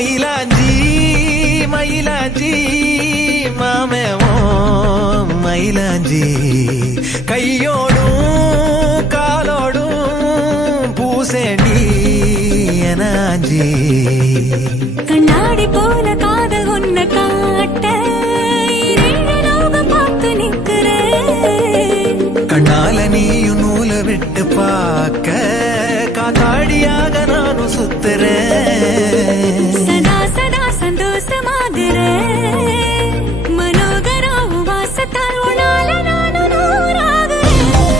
மயிலாஞ்சி மயிலாஞ்சி மாமேவோ மயிலாஞ்சி கையோடும் காலோடும் பூசேண்டி எனாஞ்சி கண்ணாடி போல காதல் ஒன்ன காட்ட பார்த்து நிற்கிறேன் கண்ணால நீயும் நூல விட்டு பார்க்க காத்தாடியாக நானும் சுத்துறேன்